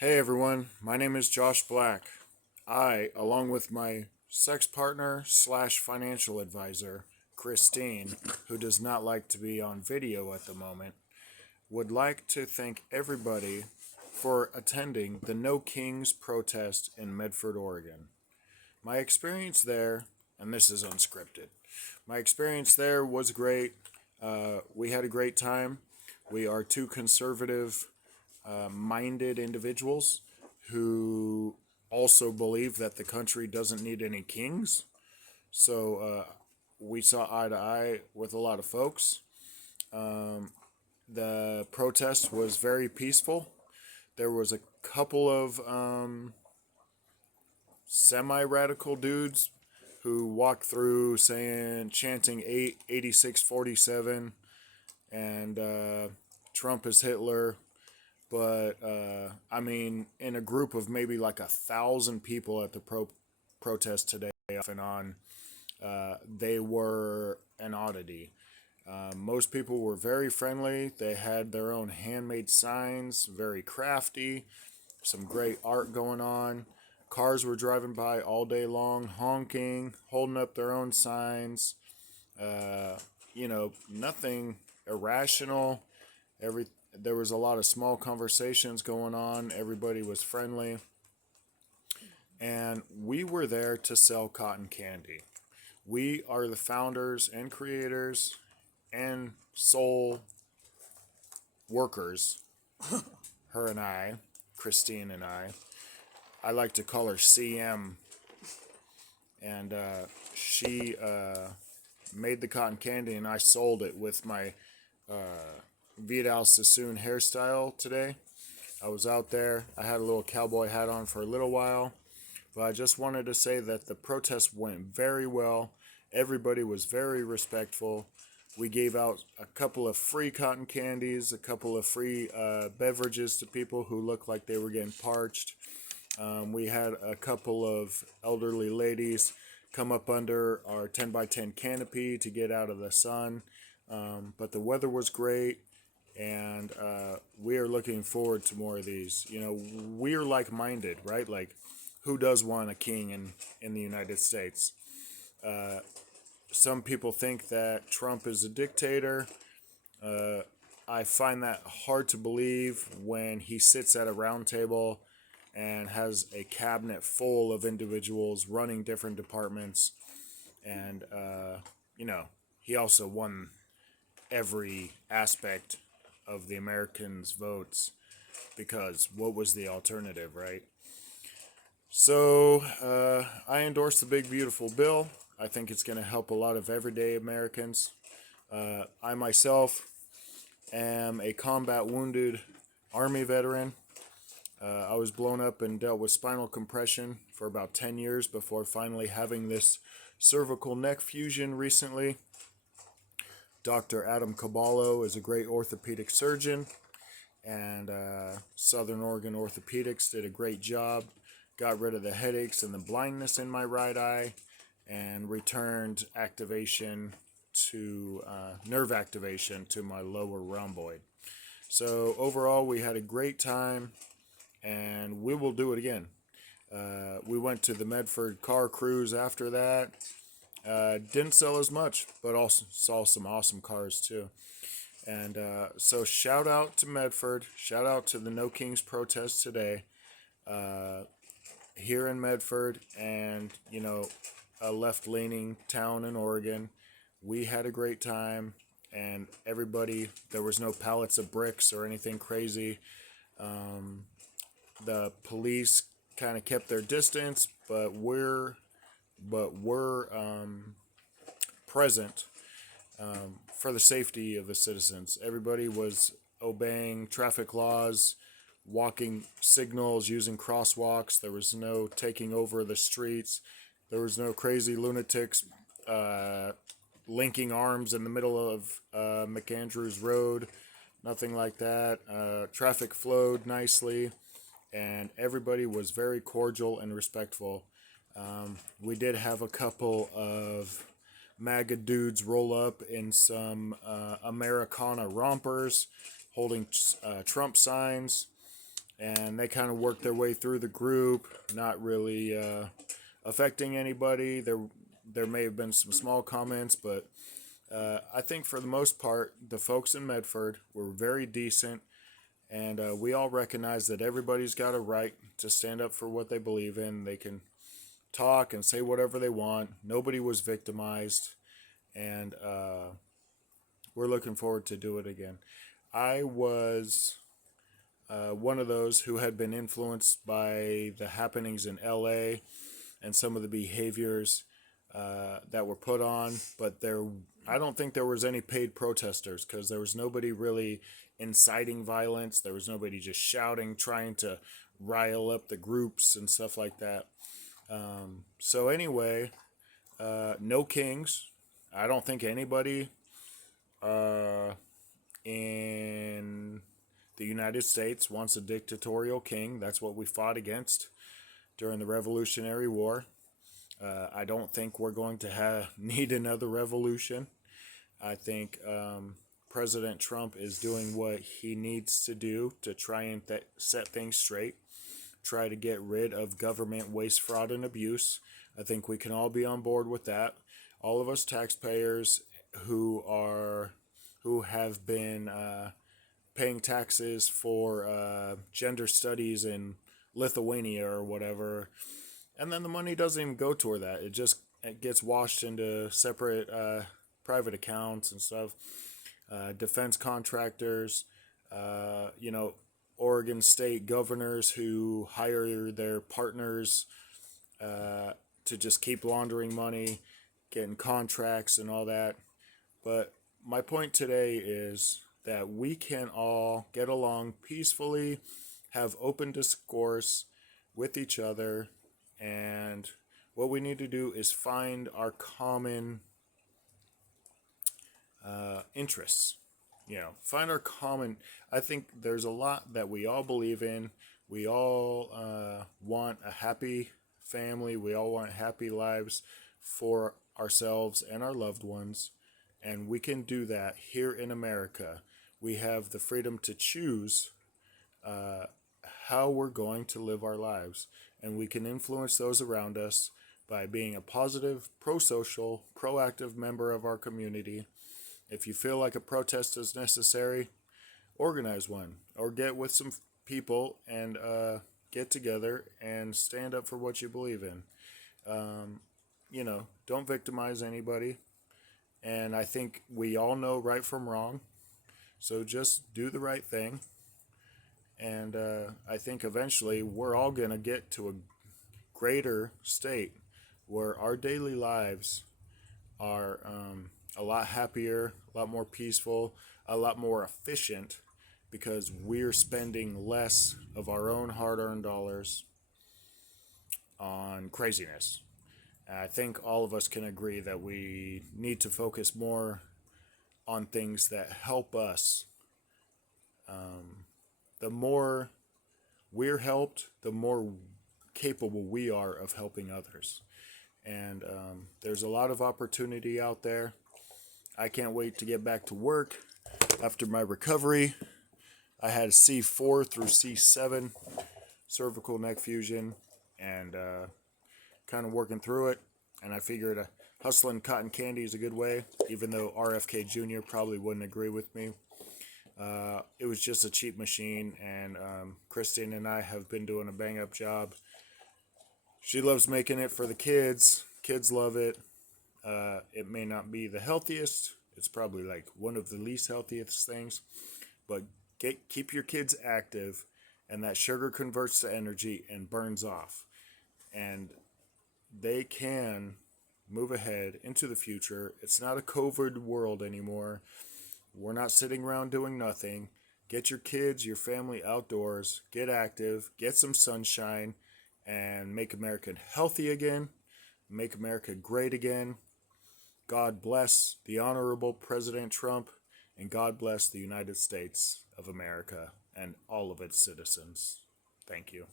Hey everyone, my name is Josh Black. I, along with my sex partner slash financial advisor, Christine, who does not like to be on video at the moment, would like to thank everybody for attending the No Kings protest in Medford, Oregon. My experience there, and this is unscripted, my experience there was great. We had a great time. We are two conservative minded individuals who also believe that the country doesn't need any kings. So we saw eye to eye with a lot of folks. The protest was very peaceful. There was a couple of semi radical dudes who walked through chanting 8647 and Trump is Hitler. But I mean, in a group of maybe like 1,000 people at the protest today, off and on, they were an oddity. Most people were very friendly. They had their own handmade signs, very crafty, some great art going on. Cars were driving by all day long, honking, holding up their own signs. Nothing irrational. There was a lot of small conversations going on. Everybody was friendly. And we were there to sell cotton candy. We are the founders and creators and sole workers, her and I, Christine and I like to call her CM. And she made the cotton candy and I sold it with my Vidal Sassoon hairstyle today. I was out there. I had a little cowboy hat on for a little while. But I just wanted to say that the protest went very well. Everybody was very respectful. We gave out a couple of free cotton candies, a couple of free beverages to people who looked like they were getting parched. We had a couple of elderly ladies come up under our 10 by 10 canopy to get out of the sun. But the weather was great, and we are looking forward to more of these. You know, we're like-minded, right? Like, who does want a king in the United States? Some people think that Trump is a dictator. I find that hard to believe when he sits at a round table and has a cabinet full of individuals running different departments. And, he also won every aspect of the Americans' votes because what was the alternative, right? So I endorse the big beautiful bill. I think it's going to help a lot of everyday Americans. I myself am a combat wounded Army veteran. I was blown up and dealt with spinal compression for about 10 years before finally having this cervical neck fusion recently. Dr. Adam Caballo is a great orthopedic surgeon, and Southern Oregon Orthopedics did a great job. Got rid of the headaches and the blindness in my right eye, and returned activation to nerve activation to my lower rhomboid. So overall, we had a great time, and we will do it again. We went to the Medford car cruise after that. Didn't sell as much, but also saw some awesome cars too. And so shout out to Medford. Shout out to the No Kings protest today here in Medford, and, a left-leaning town in Oregon. We had a great time, and everybody, there was no pallets of bricks or anything crazy. The police kind of kept their distance, but we're present for the safety of the citizens. Everybody was obeying traffic laws, walking signals, using crosswalks. There was no taking over the streets. There was no crazy lunatics linking arms in the middle of McAndrews Road. Nothing like that. Traffic flowed nicely, and everybody was very cordial and respectful. We did have a couple of MAGA dudes roll up in some Americana rompers holding Trump signs. and they kind of worked their way through the group, not really affecting anybody. There may have been some small comments, but I think for the most part, the folks in Medford were very decent, and we all recognize that everybody's got a right to stand up for what they believe in. They can talk and say whatever they want. Nobody was victimized, and we're looking forward to do it again. I was one of those who had been influenced by the happenings in LA and some of the behaviors that were put on, but I don't think there was any paid protesters, because there was nobody really inciting violence. There was nobody just shouting, trying to rile up the groups and stuff like that. So anyway, no kings. I don't think anybody in the United States wants a dictatorial king. That's what we fought against during the Revolutionary War. I don't think we're going to need another revolution. I think President Trump is doing what he needs to do to try and set things straight, try to get rid of government waste, fraud, and abuse. I think we can all be on board with that. All of us taxpayers who have been paying taxes for gender studies in Lithuania or whatever, and then the money doesn't even go toward that. It gets washed into separate private accounts and stuff. Defense contractors, Oregon state governors who hire their partners to just keep laundering money, getting contracts and all that. But my point today is that we can all get along peacefully, have open discourse with each other, and what we need to do is find our common interests. Find our common. I think there's a lot that we all believe in. We all want a happy family. We all want happy lives for ourselves and our loved ones. And we can do that here in America. We have the freedom to choose how we're going to live our lives. And we can influence those around us by being a positive, pro-social, proactive member of our community. If you feel like a protest is necessary, organize one, or get with some people and get together and stand up for what you believe in. Don't victimize anybody. And I think we all know right from wrong. So just do the right thing. And I think eventually we're all going to get to a greater state where our daily lives are a lot happier, a lot more peaceful, a lot more efficient, because we're spending less of our own hard-earned dollars on craziness. I think all of us can agree that we need to focus more on things that help us. The more we're helped, the more capable we are of helping others. And there's a lot of opportunity out there. I can't wait to get back to work after my recovery. I had C4 through C7 cervical neck fusion, and kind of working through it. And I figured hustling cotton candy is a good way, even though RFK Jr. probably wouldn't agree with me. It was just a cheap machine, and Christine and I have been doing a bang-up job. She loves making it for the kids. Kids love it. It may not be the healthiest. It's probably like one of the least healthiest things. But keep your kids active, and that sugar converts to energy and burns off. And they can move ahead into the future. It's not a COVID world anymore. We're not sitting around doing nothing. Get your kids, your family outdoors. Get active. Get some sunshine. And make America healthy again. Make America great again. God bless the Honorable President Trump. And God bless the United States of America and all of its citizens. Thank you.